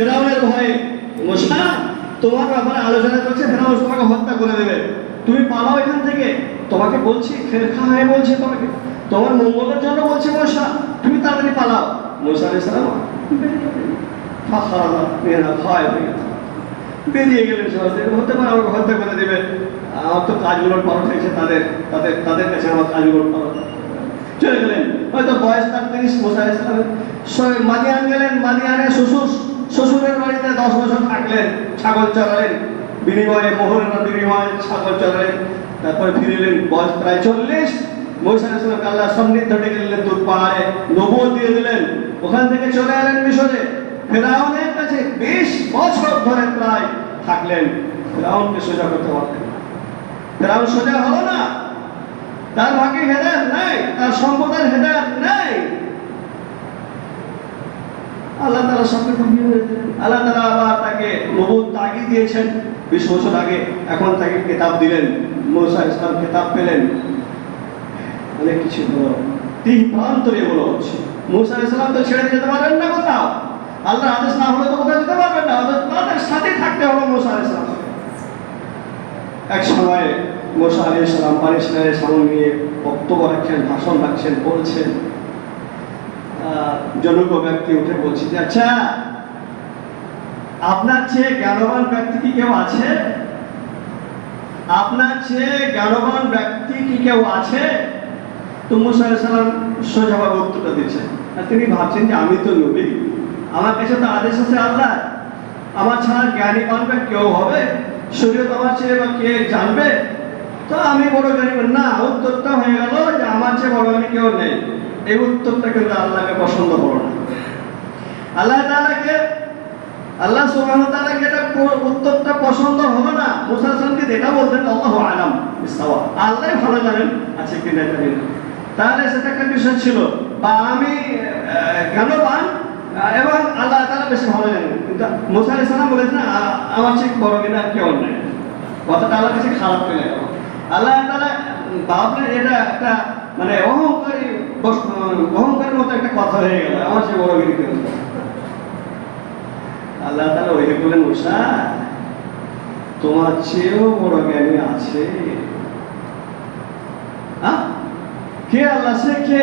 ফেরাউনের ভয়ে, মুসা তোমার ব্যাপারে আলোচনা করছে, ফেরাউন তোমাকে হত্যা করে দেবে, তুমি পালাও এখান থেকে। তোমাকে বলছি, খেরখা হয়ে বলছে, তোমাকে তোমার মঙ্গলের জন্য বলছে মুসা, তুমি তাড়াতাড়ি পালাও। মুসা আলাইহিস সালাম ভয় হয়ে গেল, বেরিয়ে গেলেন। হতে পারে আমাকে হত্যা করে দেবে, আমার তো কাজগুলোর পালট হয়েছে, তাদের তাদের তাদের কাছে আমার কাজগুলোর পালট। চলে গেলেন, হয়তো বয়স তার 30। মুসা আলাইহিস সালাম মাদিয়ান গেলেন, মাদিয়ানে শ্বশুরের বাড়িতে 10 বছর থাকলেন, ছাগল চড়ালেন, বিনিময়ে মোহরের বিনিময়ে ছাগল চড়ালেন। তারপরে ফিরে এলেন, বয়স প্রায় 40। মুসা আলাইহিস সালাম আল্লাহ সমৃদ্ধ ডেকে দিলেন, দূর পাহাড়ে নবুয়ত দিয়ে দিলেন। ওখান থেকে চলে এলেন মিশরে, ফেরাউনের কাছে 20 বছর ধরে প্রায় থাকলেন। ফেরাউনকে সোজা করতে পারলেন না। ফেরাউন সোজা হলো না, তার ভাগ্যে হেদায়েত নাই, তার সম্প্রদায়ের হেদায়েত নাই। আল্লাহ তাআলা সবকে কমিয়ে দিলেন। আল্লাহ তাআলা আবার তাকে নবুয়ত তাগিদ দিয়েছেন 20 বছর আগে, এখন তাকে কিতাব দিলেন। মুসা আলাইহিস সালাম কিতাব পেলেন, অনেক কিছু হলো, 3 প্রান্তরে হলো হচ্ছে। মুসা আলাইহিস সালাম তো ছেড়ে যেতে পারবেন না কোথাও, আল্লাহর আদেশ না হলে তো কোথাও যেতে পারবেন না, তাদের সাথে থাকতে হলো মুসা আলাইহিস সালাম। এক সময় মুসা আলাইহিস সালাম পানিশমেন্টের সামনে নিয়ে বক্তব্য রাখছেন, ভাষণ রাখছেন, বলছেন। জনৈক ব্যক্তি উঠে বলছে যে, আচ্ছা, আপনার চেয়ে জ্ঞানবান ব্যক্তি কি কেউ আছে? আপনার চেয়ে জ্ঞানবান ব্যক্তি কি কেউ আছে? তো মুসা আলাইহিস সালাম সোজাভাবে উত্তরটা দিচ্ছেন। আর তিনি ভাবছেন যে আমি তো নবী, আমার কাছে তো আদেশ আছে আল্লাহ, আমার ছাড়া জ্ঞানী বানবে কেউ হবে? শরীয়ত আমার চেয়ে বা কে জানবে? তো আমি বড় জ্ঞানী না। উত্তরটা হয়ে গেল যে আমার চেয়ে বড় জ্ঞানী কেউ নেই। এই উত্তরটা কিন্তু আল্লাহকে পছন্দ হলো না। আল্লাহ সুবহানাহু ওয়া তাআলাকে এটা উত্তরটা পছন্দ হলো না। মুসা আলাইহিস সালামকে এটা বলতেন, আল্লাহু আ'লাম বিসসাওয়া, আল্লাহ ভালো জানেন আছে কি না জানেন। তাহলে সেটা একটা বিষয় ছিল, বা আমি জ্ঞানবান এবং আল্লাহ তাআলা বেশি ভালো জানেন। কিন্তু মুসা আলাইহিস সালাম বলেছেন আমার চেয়ে বড় জ্ঞানী আর কেউ নেই। কথাটা আল্লাহর কাছে খারাপ লেগে গেল। আল্লাহ তাআলা ভাবলেন এটা একটা মানে অহংকারের মতো একটা কথা হয়ে গেল, আমার চেয়ে বড় জ্ঞানী কেউ নেই। আল্লাহ তাআলা ওই বলেন, মুসা তোমার চেয়েও বড় জ্ঞানী আছে। কে আল্লাহ? সে কে?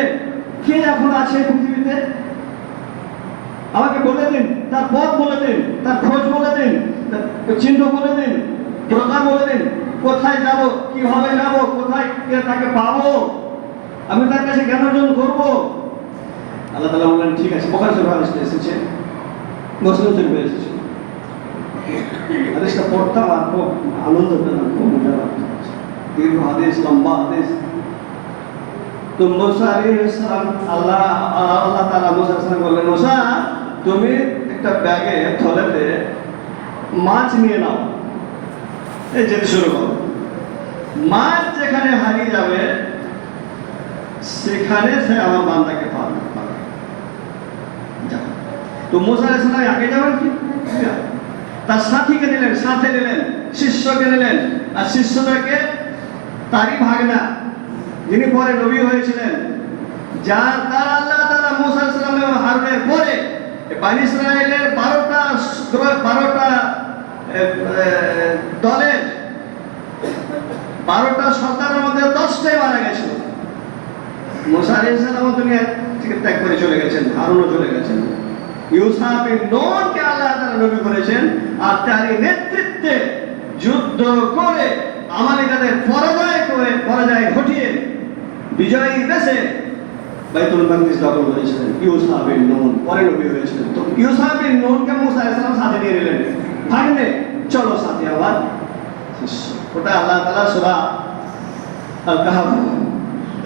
কে এখন আছে পৃথিবীতে? আমাকে বলে দিন, তার পথ বলে দিন, তার খোঁজ বলে দিন, তার চিহ্ন বলে দিন, প্রকার বলে দিন, কোথায় যাব, কিভাবে যাব, কোথায় তাকে পাবো, আমি তার কাছে জ্ঞান অর্জন করবো। আল্লাহ তাআলা বললেন, ঠিক আছে। বুখারী শরীফে এসেছে, মুসলিম শরীফে এসেছে। হাদিসটা পড়তাম আর খুব আনন্দ পেলাম, খুব মজা লাগতো। দীর্ঘ হাদিস, লম্বা হাদিস। তো মুসা আলাইহিস সালাম আল্লাহ তাআলা মুসা আলাইহিস সালাম বললেন, মুসা তুমি একটা ব্যাগে থলেতে মাছ নিয়ে নাও, এই যেতে শুরু করো। মাছ যেখানে হারিয়ে যাবে সেখানে সে আমার বান্দাকে পাবে। তো মুসা আলাইহিস সালাম আগে যাবেন কি? তার সাথীকে নিলেন, সাথে নিলেন, শিষ্যকে নিলেন। আর শিষ্যটাকে তারই ভাগনা, যিনি পরে নবী হয়েছিলেন, যার তার আল্লাহ তাআলা মুসা আলাইহিস সালাম এবং হারুনের পরে বনী ইসরাঈলের 12টা দলের 12টা সন্তানের মধ্যে 10টাই মারা গেছিল। মুসা আলাইহিস সালাম দুনিয়া থেকে ত্যাগ করে চলে গেছেন, হারুনও চলে গেছেন। ইউসা বিন নূনকে আল্লাহ তাআলা নবী করেছেন, আর তারই নেতৃত্বে যুদ্ধ করে আমালিকাদের পরাজয় ঘটিয়ে বিজয়ী দেশে বাইতুল মাকদিস দখল করেছিলেন ইউসা বিন নূন, পরে নবী হয়েছিলেন। তো ইউসা বিন নূনকে মুসা আলাইহিস সালাম সাথে নিয়ে নিলেন, ভাগনে চলো সাথে আবার শিষ্য। ওটা আল্লাহ তাআলা সূরা আল কাহফ,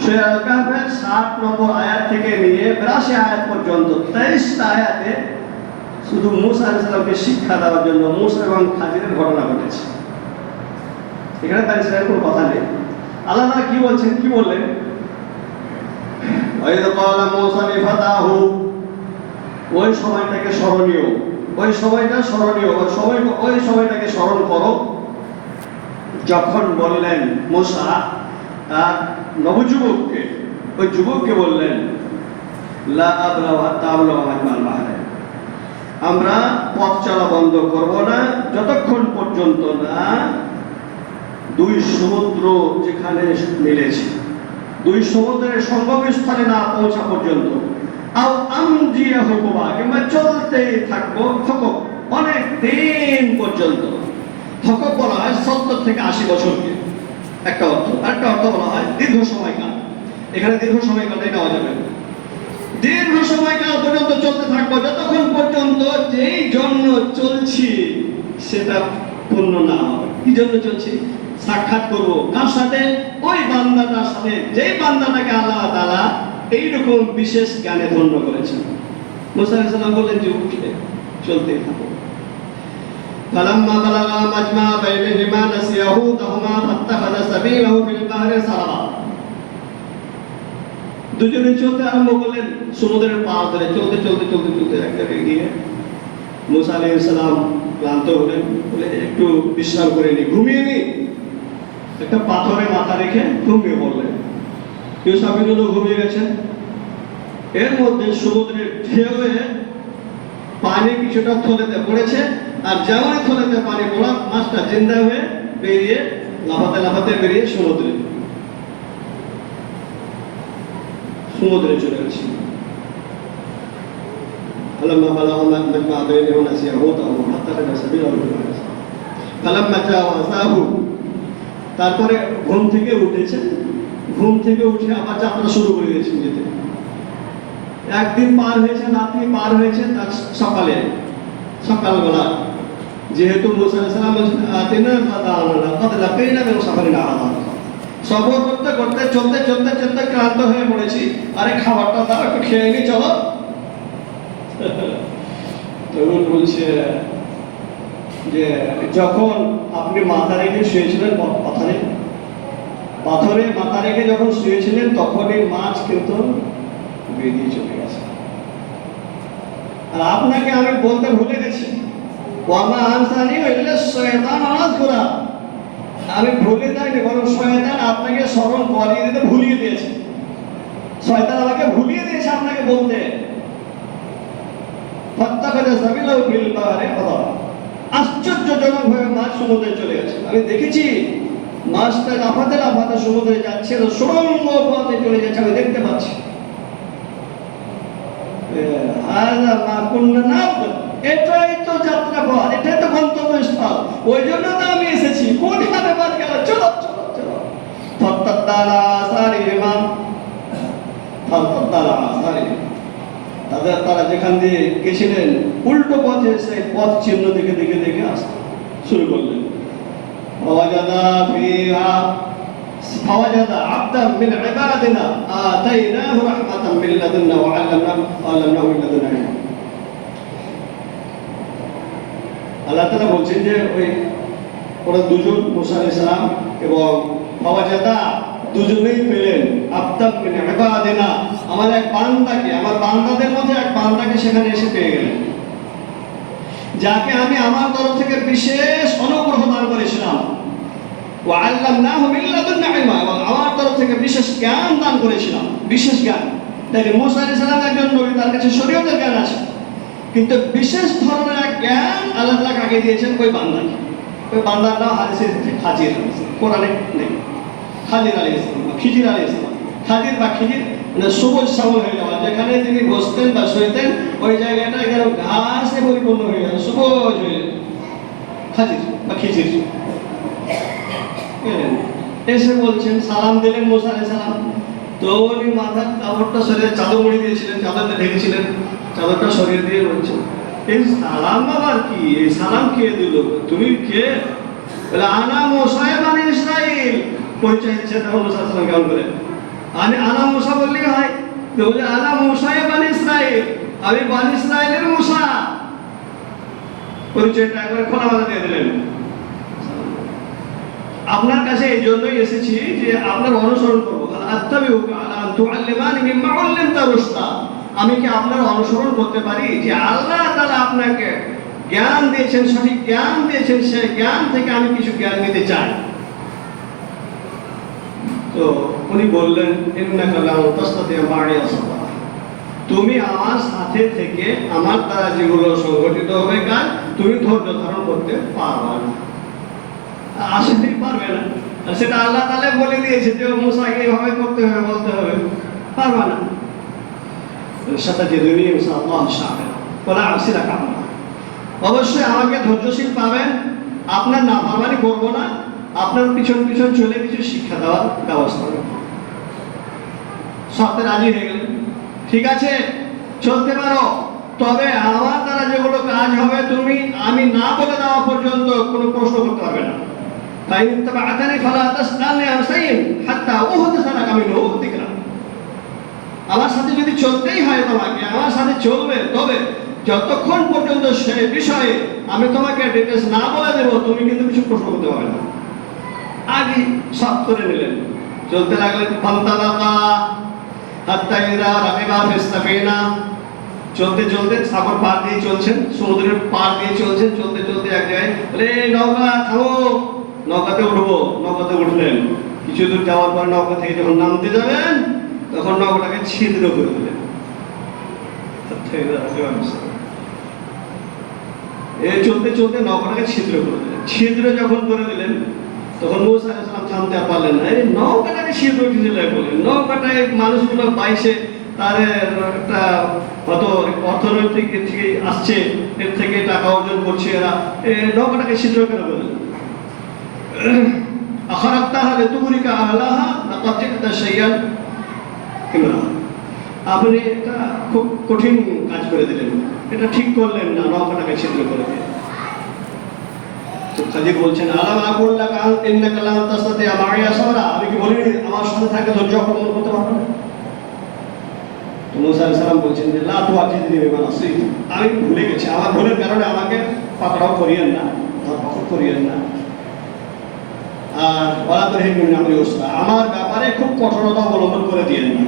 সূরা আল কাহফের 60 নম্বর আয়াত থেকে নিয়ে 82 আয়াত পর্যন্ত 23টা আয়াতে শুধু মুসা আলাইহিস সালামকে শিক্ষা দেওয়ার জন্য মুসা এবং খাজিরের ঘটনা ঘটেছে। এখানে তার ইসরায়েলের কোনো কথা নেই। আল্লাহ তাআলা কি বলছেন, কি বললেন? ওয়াইদ ক্বালা মূসা লিফাতাহু, ওই সময়টাকে স্মরণীয়, ওই সময়টাকে স্মরণ করো যখন বললেন মূসা তার নবযুবককে, ওই যুবককে বললেন, লা আবরাহু হাত্তা আবলুগা মাজমাল বাহরাইন, আমরা পথ চলা বন্ধ করব না যতক্ষণ পর্যন্ত না দুই সমুদ্র যেখানে মিলেছে, দুই সমুদ্রের সঙ্গমস্থানে না পৌঁছা পর্যন্ত, কিংবা চলতে থাকবো হকব অনেক দিন পর্যন্ত। হকব বলা হয় 70 থেকে 80 বছরকে, একটা অর্থ। আরেকটা অর্থ বলা হয় দীর্ঘ সময়কাল। এখানে দীর্ঘ সময়কালটাই নেওয়া যাবে। দীর্ঘ সময়কাল পর্যন্ত চলতে থাকবো, যতক্ষণ পর্যন্ত যেই জন্য চলছি সেটা পূর্ণ না হবে। কি জন্য চলছি? সাক্ষাৎ করব কার সাথে? ওই বান্দাটার সাথে, যেই বান্দাটাকে আল্লাহ তাআলা এইরকম বিশেষ জ্ঞানে ধন্য করেছেন। মুসা আলাইহিস সালাম বললেন যে উঠে চলতে থাকো। فلما بلغا مجمع بينهما نسيا حوتهما فاتخذ سبيله في البحر سربا। দুজনে চলতে আরম্ভ করলেন সমুদ্রের পার ধরে। চলতে চলতে চলতে চলতে এক জায়গায় গিয়ে মুসা আলাইহিস সালাম ক্লান্ত হলেন, বলে একটু বিশ্রাম করে নি, ঘুমিয়ে নি। একটা পাথরে মাথা রেখে ঘুমিয়ে পড়লেন। ইউসাফিরুল্লাহ ঘুমিয়ে গেছেন। এর মধ্যে সমুদ্রের ঢেউয়ে পানি কিছুটা থলেতে পড়েছে, আর যেমন থলেতে পানি পড়া মাছটা জিন্দা হয়ে বেরিয়ে লাফাতে লাফাতে বেরিয়ে সমুদ্রে চলে গেছে। فلما بلغ مجمع بينهما نسيا حوتهما فاتخذ سبيله في البحر فلما جاوزاه। তারপরে ঘুম থেকে উঠেছেন, ঘুম থেকে উঠে আবার যাত্রা শুরু করে দিয়েছেন যেতে। একদিন পার হয়েছে, রাত্রি পার হয়েছে, তার সকালবেলা যেহেতু মুসা আলাইহিস সালাম সফর করতে করতে চলতে চলতে চলতে ক্লান্ত হয়ে পড়েছি, আরে খাবারটা দাও একটু খেয়ে নি, চলো। তখন বলছে যে যখন আপনি মাথা রেখে শুয়েছিলেন পাথরে মাথা রেখে যখন শুয়েছিলেন তখনই মাছ কিন্তু বেরিয়ে চলে গেছে। আর আপনাকে আমি বলতে ভুলে গেছি, ওয়ামা আনসানি ইল্লা শাইতান আযকুরা। আমি ভুলে যাইনি, বরং শয়তান আপনাকে স্মরণ করিয়ে দিতে ভুলিয়ে দিয়েছে। শয়তান আমাকে ভুলিয়ে দিয়েছে আপনাকে বলতে। ফাত্তাখাযা সাবিলাহু ফিল বাহরি আযা। আশ্চর্যজনকভাবে মাছ সমুদ্রে চলে গেছে। আমি দেখেছি মাছটা লাফাতে লাফাতে সমুদ্রে যাচ্ছে, সুড়ঙ্গ পথে চলে যাচ্ছে, আমি দেখতে পাচ্ছি। এটাই তো যাত্রা পথ, এটাই তো গন্তব্যস্থল, ওই জন্য তো আমি এসেছি। কোনখানে বাদ গেল? চলো চলো চলো। তারা যেখান দিয়ে গেছিলেন উল্টো পথে সেই পথ চিহ্ন দেখে দেখে দেখে আসতে শুরু করলেন। فوجد عبدا من عبادنا آتيناه رحمة من لدنا وعلمناه من لدنا علما। আল্লাহ তাআলা বলছেন যে ওরা দুজন মুসা আলাইহিস সালাম এবং ফাওয়াজাদা দুজনেই পেলেন আবদান মিন ইবাদিনা, আমার এক বান্দাকে, আমার বান্দাদের মধ্যে এক বান্দাকে সেখানে এসে পেয়ে গেলেন, যাকে আমি আমার তরফ থেকে বিশেষ অনুগ্রহ দান করেছিলাম। ওয়াল্লামনাহু মিন লাদুন্না ইলমা, এবং আমার তরফ থেকে বিশেষ জ্ঞান দান করেছিলাম। বিশেষ জ্ঞান দেখেন, মুসা আলাইহিস সালাম একজন নবী, তার কাছে শরীয়তের জ্ঞান আছে, কিন্তু বিশেষ ধরনের এক জ্ঞান আল্লাহ তাআলা কাকে দিয়েছেন? ওই বান্দাকে। ওই বান্দার নাম হাদিসে খাজির, কোরআনে নেই। খাজির আলাইহিস সালাম, খিজির আলাইহিস সালাম। খাজির বা খিজির মানে সবুজ শ্যামল হয়ে যাওয়া, যেখানে তিনি বসতেন বা শুইতেন ওই জায়গাটা একদম ঘাসে পরিপূর্ণ হয়ে যায়, সবুজ হয়ে যায়। খাজির বা খিজির এসে বলছেন, সালাম দিলেন মুসা আলাইহিস সালাম। তো উনি মাথার কাপড়টা সরিয়ে চাদর মুড়ি দিয়েছিলেন, চাদরটা ঢেকেছিলেন, চাদরটা সরিয়ে দিয়ে বলছেন, এই সালাম আবার কি? এই সালাম কে দিল? তুমি কে? বলে আনা মুসা বনি ইসরাইল। পরিচয় দিচ্ছে তখন মুসা আলাইহিস সালাম কেমন করে? আনা মুসা বললেই হয়। বলে আনা মুসা বনি ইসরাইল, আমি বনি ইসরাইলের মুসা। পরিচয়টা একবার খোলা মাথা দিয়ে দিলেন। আপনার কাছে এই জন্যই এসেছি যে আপনার অনুসরণ করবো। আমি কি আপনার অনুসরণ করতে পারি? যে আল্লাহ তাআলা আপনাকে জ্ঞান দিয়েছেন, সঠিক জ্ঞান দিয়েছেন, সেই জ্ঞান থেকে আমি কিছু জ্ঞান নিতে চাই। তো উনি বললেন, তুমি আমার সাথে থেকে আমার দ্বারা যেগুলো সংগঠিত হবে কাজ তুমি ধৈর্য ধারণ করতে পারবে না, আসলেই পারবে না। আর সেটা আল্লাহ তাআলা বলে দিয়েছে যে মুসাকে এইভাবে করতে হবে, বলতে হবে, পারবে না। সাতাজিদুনি ইনশাআল্লাহ সাবিরা ওয়ালা আ'সিরা কামা। অবশ্যই আমাকে ধৈর্যশীল পাবেন, আপনার নাফরমানি করব না, আপনার পিছন পিছন চলে কিছু শিক্ষা দেওয়ার ব্যবস্থা করব। শর্তে রাজি হয়ে গেলেন, ঠিক আছে চলতে পারো, তবে আমার দ্বারা যেগুলো কাজ হবে তুমি আমি না বলে দেওয়া পর্যন্ত কোনো প্রশ্ন করতে পারবে না। তাই ইত্তাবা'তানি ফালা তাসআলনি আন শাইইন হাত্তা উহদিসা লাকা মিনহু যিকরা। আমার সাথে যদি চলতেই হয় তোমাকে, আমার সাথে চলবে, তবে যতক্ষণ পর্যন্ত সে বিষয়ে আমি তোমাকে ডিটেলস না বলে দেব তুমি কিন্তু কিছু প্রশ্ন করতে পারবে না। আগে সব করে নিলেন, চলতে লাগলেন। ফান্তালাকা হাত্তা ইযা রাকিবা ফিস সাফিনা। চলতে চলতে সাগর পার দিয়ে চলছেন, সমুদ্রের পার দিয়ে চলছেন, চলতে চলতে এক জায়গায় বলে নৌকা থামো, নৌকাতে উঠবো। নৌকাতে উঠলেন, কিছু দূর যাওয়ার পর নৌকা থেকে যখন নামতে যাবেন তখন নৌকাটাকে ছিদ্র করে দিলেন। এই চলতে চলতে নৌকাটাকে ছিদ্র করে দিলেন। ছিদ্র যখন করে দিলেন তখন মুসা আলাইহিস সালাম থামতে পারলেন না। এই নৌকাটাকে ছিদ্র কিসে বললেন? নৌকাটায় মানুষগুলো বাইসে তার একটা কত অর্থনৈতিক থেকে আসছে, এর থেকে টাকা অর্জন করছে এরা, নৌকাটাকে ছিদ্র করে বললেন। আখারাক্তাহা লিতুগরিকা আহলাহা লাকাদ জি'তা শাইয়ান ইমরা। আপনি এটা খুব কঠিন কাজ করে দিলেন, এটা ঠিক করলেন না, নৌকাটাকে ছিদ্র করে দিলেন। তো খাজি বলছেন আলাম আকুল লাকা ইন্নাকা লান তাসতাতিআ মা'ইয়া সাবরা। আমি কি বলিনি আমার সাথে থাকলে ধৈর্য অবলম্বন করতে পারবে না? তো মুসা আলাইহিস সালাম বলছেন যে লা তুআখিযনি বিমা নাসিতু। আমি ভুলে গেছি, আমার ভুলের কারণে আমাকে পাকড়াও করিয়েন না, ধরপাকড় করিয়েন না। আর ওয়ালা তুরহিকুনি আমরি উসরা, আমার ব্যাপারে খুব কঠোরতা অবলম্বন করে দিয়েন না।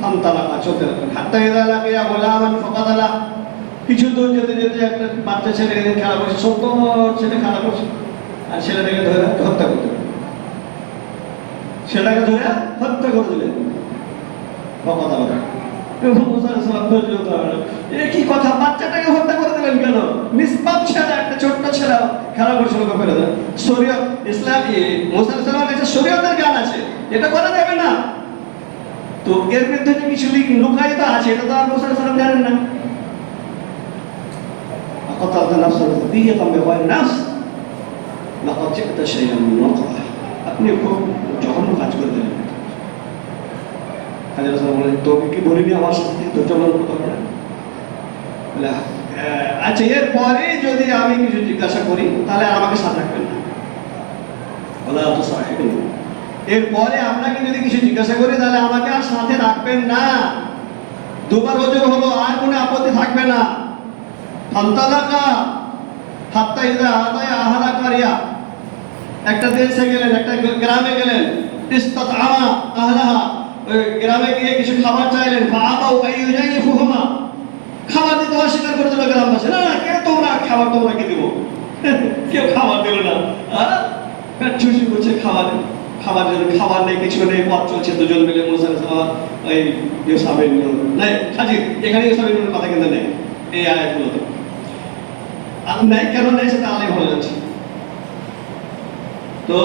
ফান্তালাকা, চলতে লাগলেন। হাত্তা ইযা লাকিয়া গুলামান ফাকাদালা। কিছু দূর যেতে যেতে একটা বাচ্চা ছেলে খেলা করছে, সুন্দর ছেলে খেলা করছে, আর ছেলেটাকে ধরে হত্যা করতে, ছেলেটাকে ধরে হত্যা করে দিলেন। ফাকাদালা, মুসা আলাইহিস সালাম ধৈর্য ধরতে পারলেন না। কি কথা, বাচ্চাটাকে হত্যা করে দিলেন কেন? নিষ্পাপ ছেলে, একটা ছোট্ট ছেলে খেলা করছিল, ফেলে দেন। শরীয়ত ইসলাম, মুসা আলাইহিস সালামের কাছে শরীয়তের জ্ঞান আছে, এটা করা যাবে না। তো এর মধ্যে যে কিছু লুকায়িত আছে, এটা তো আর মুসা আলাইহিস সালাম জানেন না। قتلت نفسا ذكية بغير نفس لقد جئت شيئا نكرا। আপনি খুব জঘন্য কাজ করে দিলেন। হাজরত সাহেব বলেন তোকে কি বলিনি আমার সাথে ধৈর্য অবলম্বন করতে হবে না? আচ্ছা, এর পরে যদি আমি কিছু জিজ্ঞাসা করি তাহলে আমাকে সাথে রাখবেন না। বলা তো সাহেব, এর পরে আপনাকে যদি কিছু জিজ্ঞাসা করি তাহলে আমাকে আর সাথে রাখবেন না। দুবার বছর হলো, আর কোনো আপত্তি থাকবে না। ফান্তালাকা হাত্তা ইযা আতায়া আহলা কারিয়া। একটা দেশে গেলেন, একটা গ্রামে গেলেন। ইসতাতআমা আহলাহা, ওই গ্রামে গিয়ে কিছু খাবার চাইলেন। ফাআবাউ আইয়ুজাইফুহুমা, খাবার দিতে অস্বীকার করে দিল গ্রামবাসী। না না, কে তোমরা খাবার তোমাকে দিব? কেউ খাবার দিল না। পেট চুষি করছে খাবার জন্য, খাবার নেই, কিছু নেই, পথ চলছে। দুজন মিলে মুসা আলাইহিস সালাম এই ইউসাবিন নাই হাজি, এখানে ইউসাবিনের কথা কিন্তু নেই এই আয়াতগুলোতে। আর নাই কেন নেই সেটা আল্লাহ ভালো জানছে। তো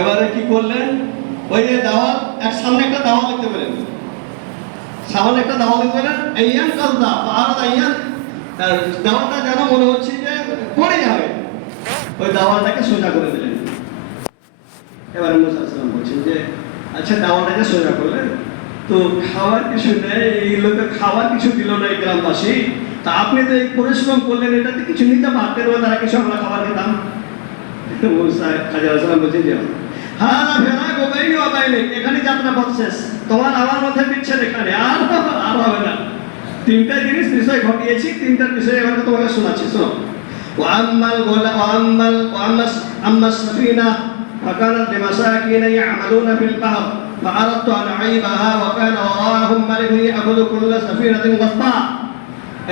এবারে কি করলেন, ওই যে দাওয়াত, এক সামনে একটা দাওয়াত লিখতে পেলেন, সামনে একটা দাওয়াত লিখতে পেলেন। আইয়ান কাজদা আর আইয়ান, দাওয়াতটা যেন মনে হচ্ছে যে পড়ে যাবে, ওই দাওয়াতটাকে সোজা করে দিলেন। এবারে মুসা আলাইহিস সালাম বলছেন যে আচ্ছা দাওয়াতটাকে সোজা করলেন, তো খাওয়ার কিছু নেই, এই লোকে খাওয়ার কিছু দিল না এই গ্রামবাসী, তা আপনি তো এই পরিশ্রম করলেন, এটাতে কিছু নিতে পারতেন, তারা কিছু আমরা খাবার দিতাম। মুসা আলাইহিস সালাম বলছেন যে হ্যাঁ না ফেরাকু বাইনি ওয়া বাইনিক, এখানে যাত্রা পথ শেষ, তোমার আমার মধ্যে বিচ্ছেদ এখানে আর হবে না। তিনটা জিনিস বিষয় ঘটিয়েছি, তিনটার বিষয়ে এবার তোমাকে শোনাচ্ছি, শোনো। ওয়াম্মাল গোলা ওয়াম্মাস সাফিনা ফাকানাত লিমাসাকিন ইয়ামালুনা ফিল বাহর فأردت أن أعيبها وكان وراءهم ملك يأخذ كل سفينة غصبا।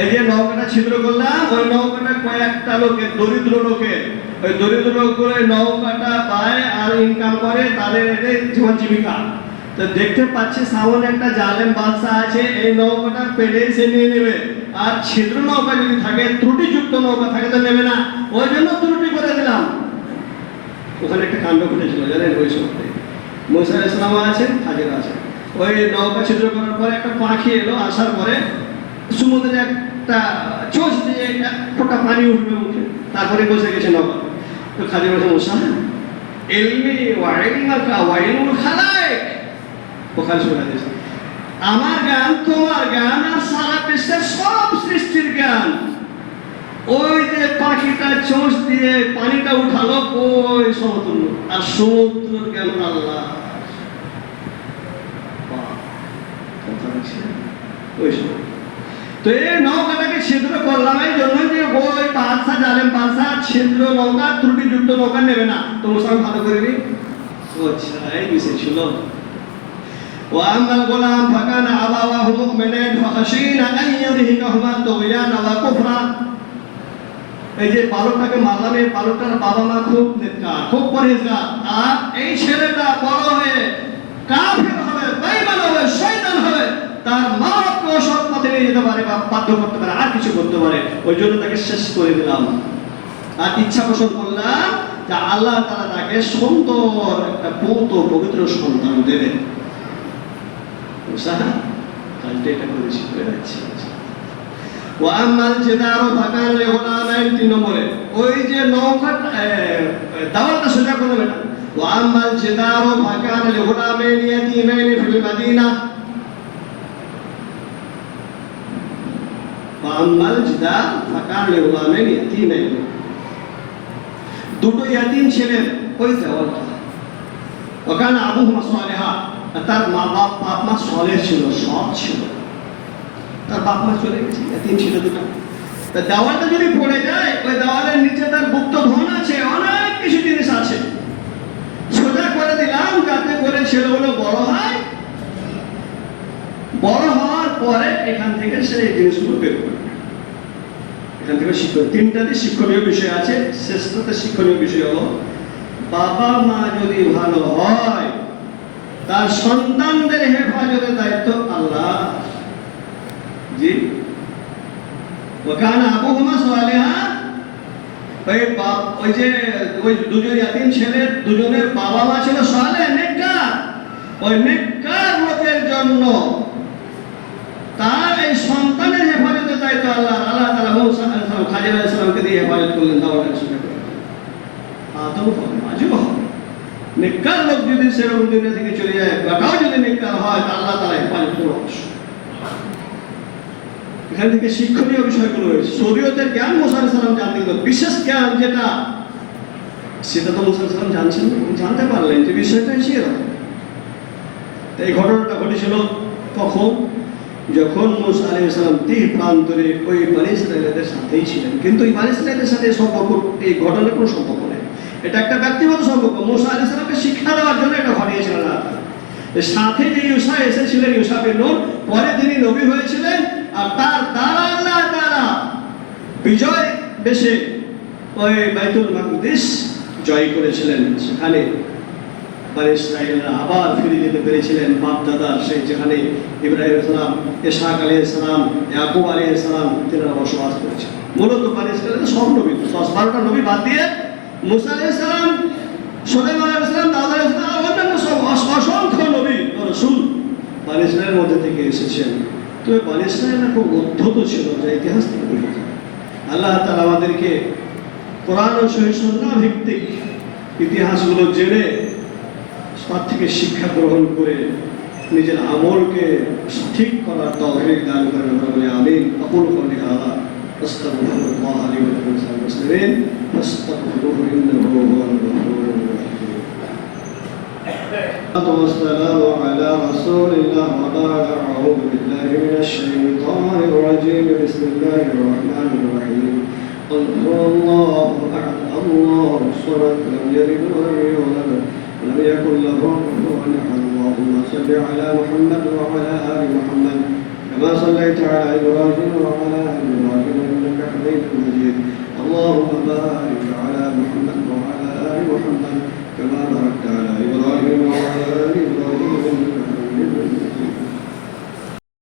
এই যে নৌকাটা ছিদ্র করলাম, ওই নৌকাটা কয়েকটা লোকের, দরিদ্র লোকের, ওই দরিদ্র লোকগুলো নৌকাটা পায় আর ইনকাম করে, তাদের এটাই জীবন জীবিকা। তো দেখতে পাচ্ছি সামনে একটা জালেম বাদশা আছে, এই নৌকাটা পেলে সে নিয়ে নেবে, আর ছিদ্র নৌকা যদি থাকে, ত্রুটিযুক্ত নৌকা থাকে তো নেবে না, ওই জন্য ত্রুটি করে দিলাম। ওখানে একটা কাণ্ড ঘটেছিল জানেন, ওই সময় মুসা আলাইহিস সালাম আছে, হাজির আছে, ওই নৌকা ছিদ্র করার পরে একটা পাখি এলো, আসার পরে সমুদ্রে একটা চোঁচ দিয়ে এক ফোঁটা পানি উঠবে মুখে, তারপরে বসে গেছে নৌকা। তো খাজির বলছে, মুসা ইলমি ওয়া ইলমাকা ওয়া ইলমুল খালায়েক, ওখানে শোনা যাচ্ছে আমার জ্ঞান, তোমার জ্ঞান, আর সারা বিশ্বের সব সৃষ্টির জ্ঞান। ওই যে পাখিটা চোঁচ দিয়ে পানিটা উঠালো, ওই সমতুল্য, আর সমুদ্রের জ্ঞান আল্লাহ। ওই সময় তো এই নৌকাটাকে ছিদ্র করলাম এই জন্য যে ওই বাদশা, জালেম বাদশা ছিদ্র নৌকা, ত্রুটিযুক্ত নৌকা নেবে না। তো মুসলমান ভালো করে নি, আচ্ছা এই বিষয় ছিল। وأما الغلام فكان أبواه مؤمنين فخشينا أن يرهقهما طغيانا وكفرا। এই যে বালকটাকে মারলাম, এই বালকটার বাবা মা খুব নেককার, খুব পরহেজগার, আর এই ছেলেটা বড় হয়ে কাফের হবে, বেঈমান হবে, শয়তান হবে, তার মা বাবাকে অসৎ পথে নিয়ে যেতে পারে বা বাধ্য করতে পারে, আর কিছু করতে পারে, ওই জন্য তাকে শেষ করে দিলাম। আর ইচ্ছা পোষণ করলাম যে আল্লাহ তাআলা তাকে সুন্দর একটা পূত পবিত্র সন্তান দেবেন। কালটা এটা করেছি, ওয়ামাল জিদারু ফাকান লিগুলামাইন, 3 নম্বরে ওই যে নৌকাটা দাওয়াতটা সোজা করে বেটা। ওয়ামাল জিদারু ফাকান লিগুলামাইন ইয়াতীমাইন ফিল মাদিনা, ওয়ামাল জিদার ফাকান লিগুলামাইন ইয়াতীমাইন, দুটো ইয়াতীম ছেলের ওই দেওয়ালটা। ওখানে আবুহুমা সালেহা, তার মা বাপ মা সলেহ ছিল, সৎ ছিল, তার বাপ মা চলে গেছে, এতিম ছিল দুটো। তা দেওয়ালটা যদি পড়ে যায়, ওই দেওয়ালের নিচে তার গুপ্ত ধন আছে, অনেক কিছু জিনিস আছে, সোজা করে দিলাম যাতে করে ছেলেগুলো বড় হয়, বড় হওয়ার পরে এখান থেকে সে এই জিনিসগুলো বের করবে। এখান থেকে তিনটাতে শিক্ষণীয় বিষয় আছে। শ্রেষ্ঠতে শিক্ষণীয় বিষয় হলো বাবা মা যদি ভালো হয়, তার সন্তানদের হেফাজতের দায়িত্ব আল্লাহ। জি, ওখানে আবুহুমা সালেহা, ওই যে ওই দুজন ইয়াতীম ছেলের দুজনের বাবা মা ছিল সালেহ, নেককার। ওই নেককার লোকের জন্য তার এই সন্তানের হেফাজতের দায়িত্ব আল্লাহ। আল্লাহ তাআলা মুসা আলাইহিস সালাম, খাজির আলাইহিস সালামকে দিয়ে হেফাজত করলেন, দাওয়াতের সুযোগ করে। আদৌ হবে, আজও হবে। নেককার লোক যদি সেরকম দুনিয়া থেকে চলে যায়, বাটাও যদি নেককার হয়, আল্লাহ তাআলা হেফাজত করবে অবশ্যই। এখান থেকে শিক্ষণীয় বিষয়গুলো রয়েছে। শরীয়তের জ্ঞান মুসা আলাইহিস সালাম জানতে গেল, বিশেষ জ্ঞান যেটা, সেটা তো মুসা আলাইহিস সালাম জানছেন, জানতে পারলেন যে বিষয়টা সেরকম। এই ঘটনাটা ঘটেছিল তখন যখন মুসা আলাইহিস সালাম তীর প্রান্তরে ওই বনী ইসরাঈলের সাথেই ছিলেন, কিন্তু এই বনী ইসরাঈলের সাথে সম্পর্ক, এই ঘটনার কোনো সম্পর্ক নেই, এটা একটা ব্যক্তিগত সম্পর্ক। মুসা আলাইহিস সালামকে শিক্ষা দেওয়ার জন্য এটা ঘটিয়েছিলেন। সাথে যে ইউসা এসেছিলেন, ইউসা বিন নূন, পরে তিনি নবী হয়েছিলেন, আর তার দ্বারা আল্লাহ তাআলা বিজয় বেশে ওই বাইতুল মাকদিস জয় করেছিলেন। সেখানে বনী ইসরাঈলরা আবার ফিরে যেতে পেরেছিলেন বাপ-দাদার সেই, যেখানে ইব্রাহিম আলাইহিস সালাম, ইসহাক আলাইহিস সালাম, ইয়াকুব আলাইহিস সালাম তিনারা বসবাস করেছেন। মূলত বনী ইসরাঈলের সব নবী, 10-12টা নবী বাদ দিয়ে মুসা আলাইহিস সালাম, সুলাইমান আলাইহিস সালাম, দাউদ আলাইহিস সালাম, অন্যান্য সব অসংখ্য নবী ও রাসূল বনী ইসরাঈলের মধ্যে থেকে এসেছেন। তো বনী ইসরাঈলরা খুব উদ্ধত ছিল, যা ইতিহাস থেকে বোঝা যায়। আল্লাহ তাআলা আমাদেরকে কোরআন ও সহিহ সুন্নাহ ভিত্তিক ইতিহাসগুলো জেনে তার থেকে শিক্ষা গ্রহণ করে নিজের আমলকে সঠিক করার তৌফিক দান করেন। আমরা বলি আমিন। আকুলু কওলি হাযা আস্তাগফিরুল্লাহ লি ওয়া লাকুম ওয়া লিল মুসলিমিন ফাস্তাগফিরুহু ইন্নাহু হুয়াল গফুরুর রাহিম। والسلام على رسول الله وبعد. أعوذ بالله من الشيطان الرجيم. بسم الله الرحمن الرحيم. قل هو الله أحد الله الصمد لم يلد ولم يولد ولم يكن له كفوا أحد. اللهم صل على محمد وعلى آل محمد كما صليت على إبراهيم وعلى آل إبراهيم إنك حميد مجيد. اللهم بارك على محمد وعلى آل محمد كما باركت على إبراهيم وعلى آل إبراهيم